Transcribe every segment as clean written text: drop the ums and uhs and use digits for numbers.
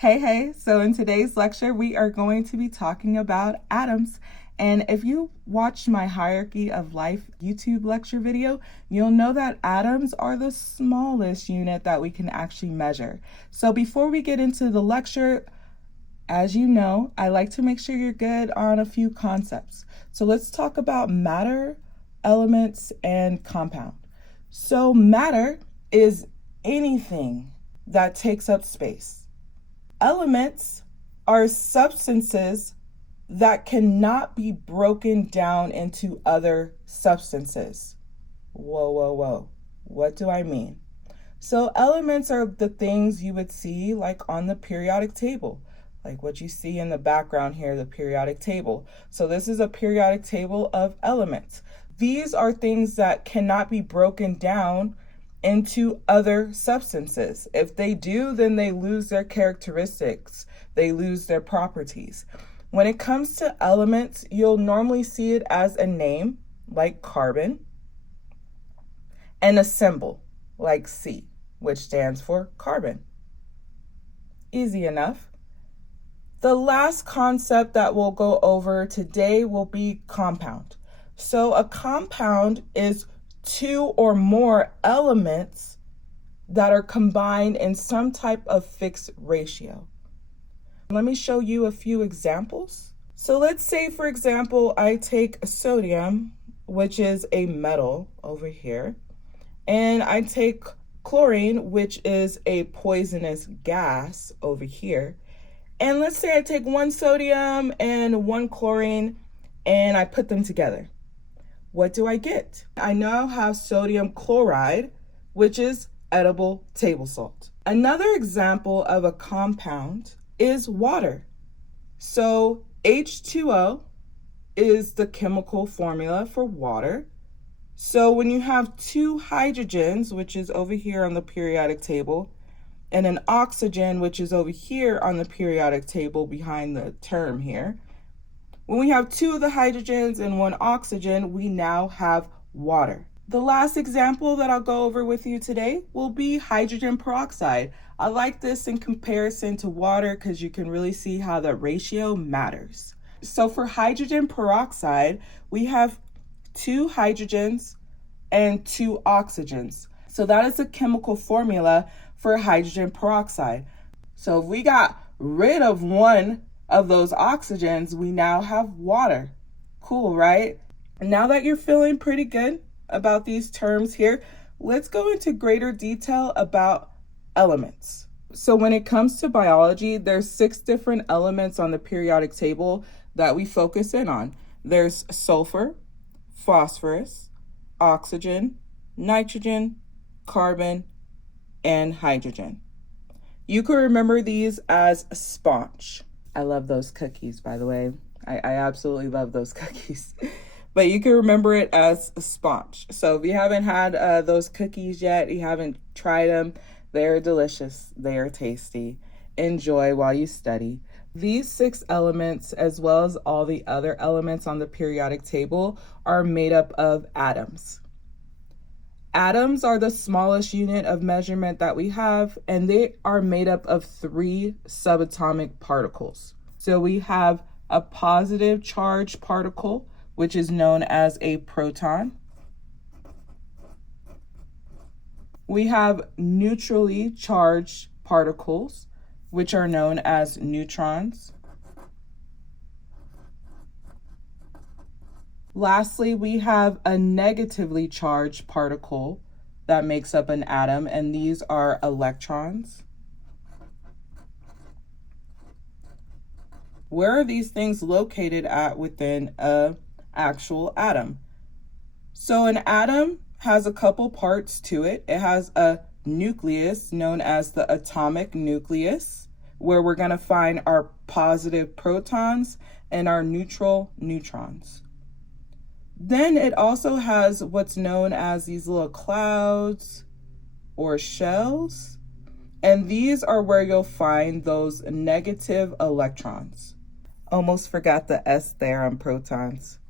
Hey, so in today's lecture, we are going to be talking about atoms. And if you watched my Hierarchy of Life YouTube lecture video, you'll know that atoms are the smallest unit that we can actually measure. So before we get into the lecture, as you know, I like to make sure you're good on a few concepts. So let's talk about matter, elements, and compound. So matter is anything that takes up space. Elements are substances that cannot be broken down into other substances. Whoa. What do I mean? So elements are the things you would see like on the periodic table, like what you see in the background here, the periodic table. So this is a periodic table of elements. These are things that cannot be broken down into other substances. If they do, then they lose their characteristics, they lose their properties. When it comes to elements, you'll normally see it as a name, like carbon, and a symbol, like C, which stands for carbon. Easy enough. The last concept that we'll go over today will be compound. So a compound is two or more elements that are combined in some type of fixed ratio. Let me show you a few examples. So let's say, for example, I take sodium, which is a metal over here, and I take chlorine, which is a poisonous gas over here. And let's say I take one sodium and one chlorine and I put them together. What do I get? I now have sodium chloride, which is edible table salt. Another example of a compound is water. So H2O is the chemical formula for water. So when you have two hydrogens, which is over here on the periodic table, and an oxygen, which is over here on the periodic table behind the term here, when we have two of the hydrogens and one oxygen, we now have water. The last example that I'll go over with you today will be hydrogen peroxide. I like this in comparison to water because you can really see how the ratio matters. So for hydrogen peroxide, we have two hydrogens and two oxygens. So that is the chemical formula for hydrogen peroxide. So if we got rid of one of those oxygens, we now have water. Cool, right? Now that you're feeling pretty good about these terms here, let's go into greater detail about elements. So when it comes to biology, there's 6 different elements on the periodic table that we focus in on. There's sulfur, phosphorus, oxygen, nitrogen, carbon, and hydrogen. You can remember these as a sponge. I love those cookies, by the way. I absolutely love those cookies. But you can remember it as a sponge. So if you haven't had those cookies yet, you haven't tried them, they're delicious. They are tasty. Enjoy while you study. These 6 elements, as well as all the other elements on the periodic table, are made up of atoms. Atoms are the smallest unit of measurement that we have, and they are made up of 3 subatomic particles. So we have a positive charged particle, which is known as a proton. We have neutrally charged particles, which are known as neutrons. Lastly, we have a negatively charged particle that makes up an atom, and these are electrons. Where are these things located at within an actual atom? So an atom has a couple parts to it. It has a nucleus known as the atomic nucleus, where we're going to find our positive protons and our neutral neutrons. Then it also has what's known as these little clouds or shells, and these are where you'll find those negative electrons. Almost forgot the S there on protons.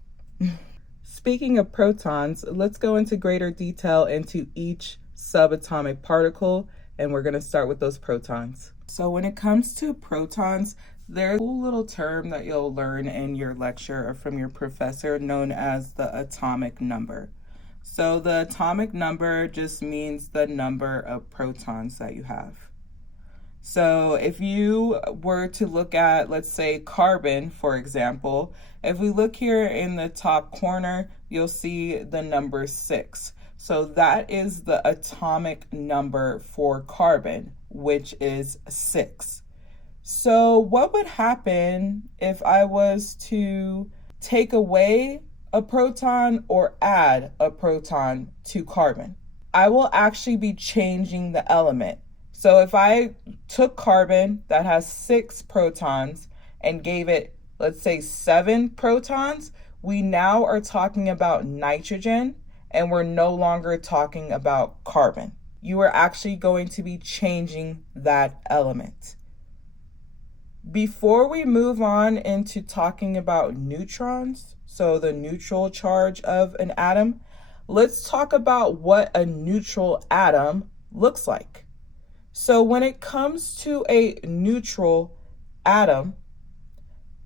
Speaking of protons, let's go into greater detail into each subatomic particle and we're going to start with those protons. So when it comes to protons, there's a cool little term that you'll learn in your lecture or from your professor known as the atomic number. So the atomic number just means the number of protons that you have. So if you were to look at, let's say, carbon, for example, if we look here in the top corner, you'll see the number 6. So that is the atomic number for carbon, which is 6. So what would happen if I was to take away a proton or add a proton to carbon? I will actually be changing the element. So if I took carbon that has 6 protons and gave it, let's say, 7 protons, we now are talking about nitrogen and we're no longer talking about carbon. You are actually going to be changing that element. Before we move on into talking about neutrons, so the neutral charge of an atom, let's talk about what a neutral atom looks like. So when it comes to a neutral atom,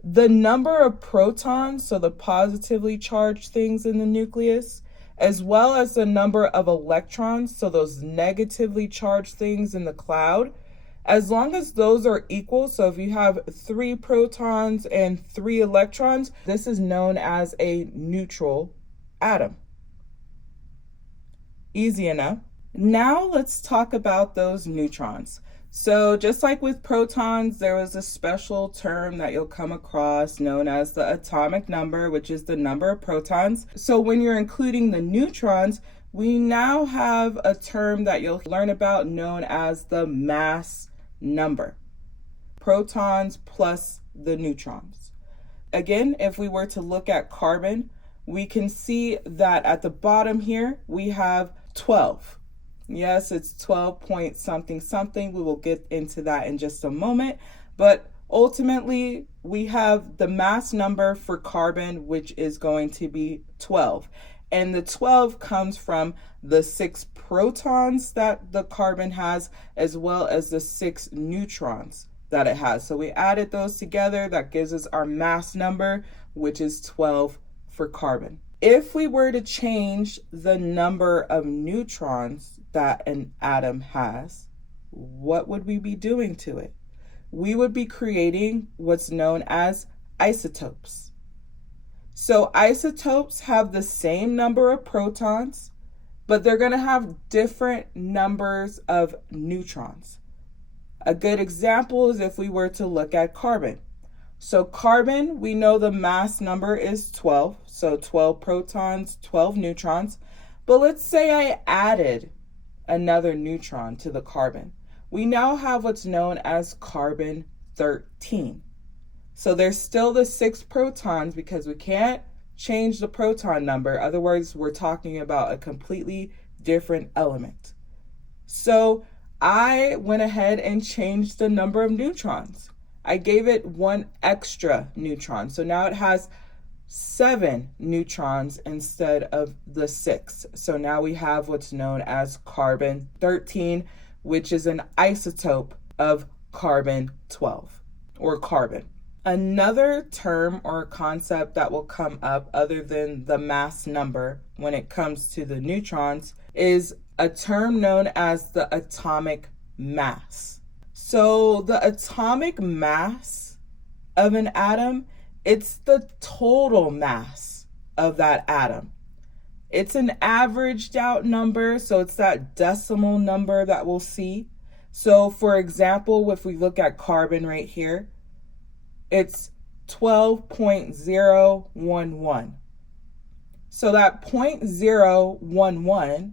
the number of protons, so the positively charged things in the nucleus, as well as the number of electrons, so those negatively charged things in the cloud, as long as those are equal, so if you have 3 protons and 3 electrons, this is known as a neutral atom. Easy enough. Now let's talk about those neutrons. So just like with protons, there was a special term that you'll come across known as the atomic number, which is the number of protons. So when you're including the neutrons, we now have a term that you'll learn about known as the mass number. Protons plus the neutrons. Again, if we were to look at carbon, we can see that at the bottom here, we have 12. Yes, it's 12 point something something. We will get into that in just a moment. But ultimately, we have the mass number for carbon, which is going to be 12. And the 12 comes from the 6 protons that the carbon has, as well as the 6 neutrons that it has. So we added those together. That gives us our mass number, which is 12 for carbon. If we were to change the number of neutrons that an atom has, what would we be doing to it? We would be creating what's known as isotopes. So isotopes have the same number of protons, but they're going to have different numbers of neutrons. A good example is if we were to look at carbon. So carbon, we know the mass number is 12, so 12 protons, 12 neutrons. But let's say I added another neutron to the carbon. We now have what's known as carbon 13. So there's still the 6 protons because we can't change the proton number. Otherwise, we're talking about a completely different element. So I went ahead and changed the number of neutrons. I gave it 1 extra neutron. So now it has 7 neutrons instead of the 6. So now we have what's known as carbon 13, which is an isotope of carbon 12 or carbon. Another term or concept that will come up other than the mass number when it comes to the neutrons is a term known as the atomic mass. So the atomic mass of an atom, it's the total mass of that atom. It's an averaged out number, so it's that decimal number that we'll see. So for example, if we look at carbon right here, it's 12.011. So that 0.011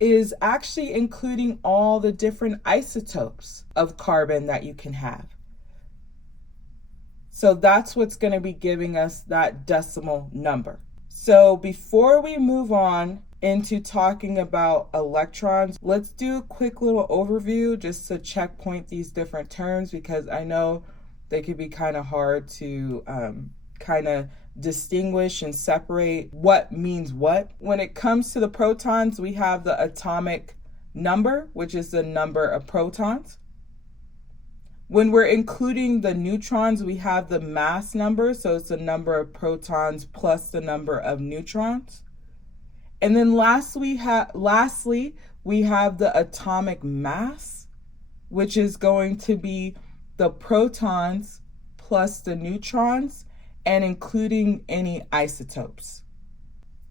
is actually including all the different isotopes of carbon that you can have. So that's what's going to be giving us that decimal number. So before we move on into talking about electrons, let's do a quick little overview just to checkpoint these different terms, because I know they could be kind of hard to kind of distinguish and separate what means what. When it comes to the protons, we have the atomic number, which is the number of protons. When we're including the neutrons, we have the mass number, so it's the number of protons plus the number of neutrons. And then lastly, we have the atomic mass, which is going to be the protons plus the neutrons and including any isotopes.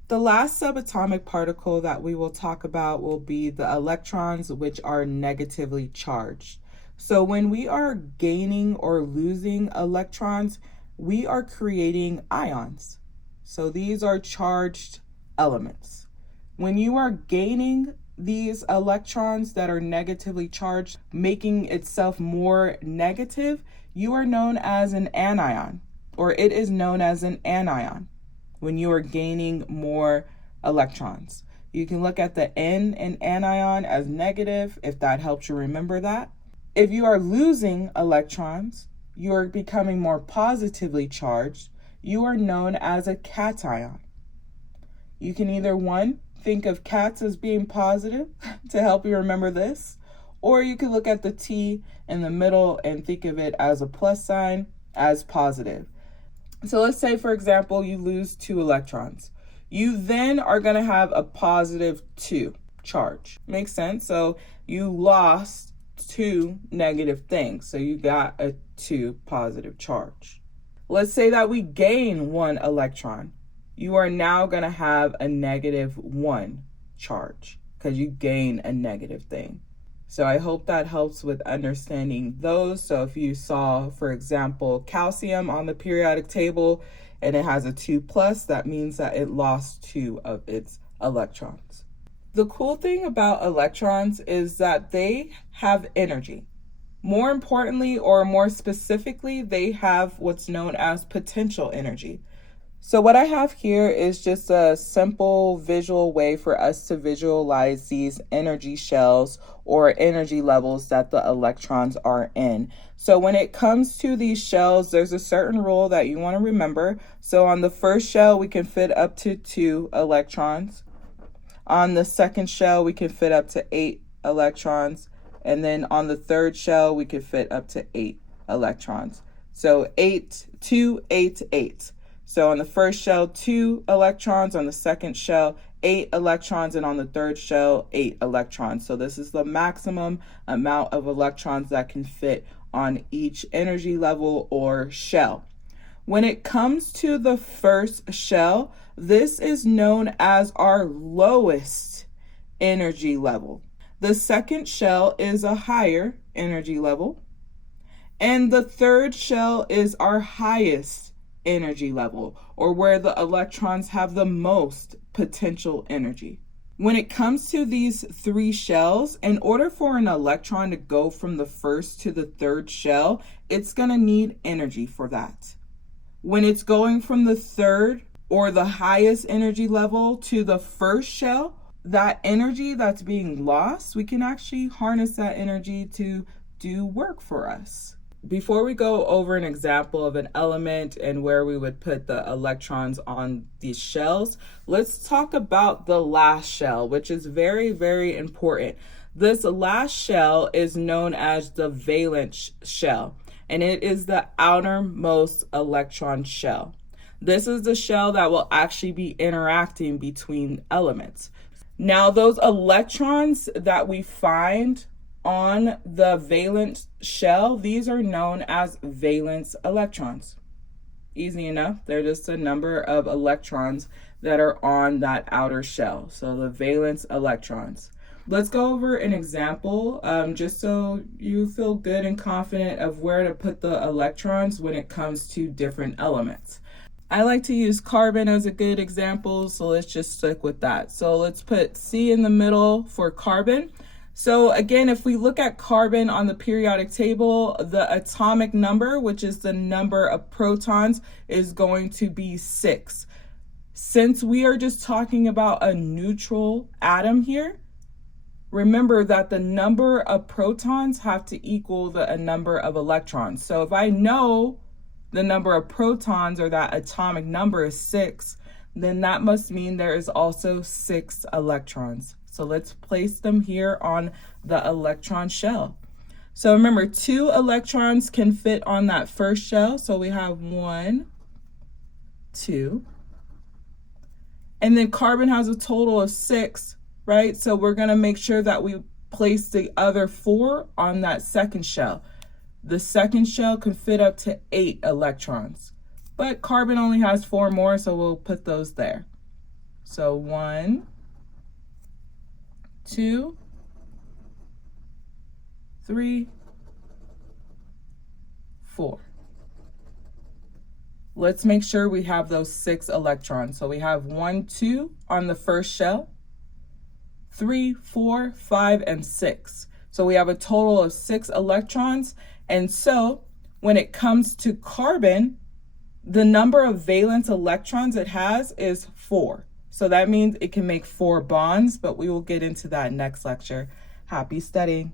The last subatomic particle that we will talk about will be the electrons, which are negatively charged. So when we are gaining or losing electrons, we are creating ions. So these are charged elements. When you are gaining these electrons that are negatively charged, making itself more negative, you are known as an anion, or it is known as an anion when you are gaining more electrons. You can look at the N in anion as negative, if that helps you remember that. If you are losing electrons, you are becoming more positively charged, you are known as a cation. You can either, one, think of cats as being positive to help you remember this, or you can look at the T in the middle and think of it as a plus sign as positive. So let's say, for example, you lose 2 electrons. You then are going to have a positive 2 charge. Makes sense? So you lost 2 negative things. So you got a 2 positive charge. Let's say that we gain 1 electron. You are now going to have a negative 1 charge because you gain a negative thing. So I hope that helps with understanding those. So if you saw, for example, calcium on the periodic table and it has a 2+, that means that it lost 2 of its electrons. The cool thing about electrons is that they have energy. More importantly, or more specifically, they have what's known as potential energy. So what I have here is just a simple visual way for us to visualize these energy shells or energy levels that the electrons are in. So when it comes to these shells, there's a certain rule that you want to remember. So on the first shell, we can fit up to 2 electrons. On the second shell, we can fit up to 8 electrons. And then on the third shell, we can fit up to 8 electrons. So 8, 2, 8, 8. So on the first shell, 2 electrons, on the second shell, 8 electrons, and on the third shell, 8 electrons. So this is the maximum amount of electrons that can fit on each energy level or shell. When it comes to the first shell, this is known as our lowest energy level. The second shell is a higher energy level, and the third shell is our highest energy level, or where the electrons have the most potential energy. When it comes to these 3 shells, in order for an electron to go from the first to the third shell, it's going to need energy for that. When it's going from the third or the highest energy level to the first shell, that energy that's being lost, we can actually harness that energy to do work for us. Before we go over an example of an element and where we would put the electrons on these shells, let's talk about the last shell, which is very, very important. This last shell is known as the valence shell, and it is the outermost electron shell. This is the shell that will actually be interacting between elements. Now, those electrons that we find on the valence shell, these are known as valence electrons. Easy enough. They're just a number of electrons that are on that outer shell. So the valence electrons. Let's go over an example just so you feel good and confident of where to put the electrons when it comes to different elements. I like to use carbon as a good example, so let's just stick with that. So let's put C in the middle for carbon. So again, if we look at carbon on the periodic table, the atomic number, which is the number of protons, is going to be 6. Since we are just talking about a neutral atom here, remember that the number of protons have to equal the number of electrons. So if I know the number of protons, or that atomic number, is 6, then that must mean there is also 6 electrons. So let's place them here on the electron shell. So remember, 2 electrons can fit on that first shell. So we have 1, 2. And then carbon has a total of 6, right? So we're going to make sure that we place the other 4 on that second shell. The second shell can fit up to 8 electrons, but carbon only has 4 more, so we'll put those there. So 1, 2, 3, 4. Let's make sure we have those 6 electrons. So we have 1, 2 on the first shell, 3, 4, 5, and 6. So we have a total of 6 electrons. And so when it comes to carbon, the number of valence electrons it has is 4. So that means it can make 4 bonds, but we will get into that next lecture. Happy studying.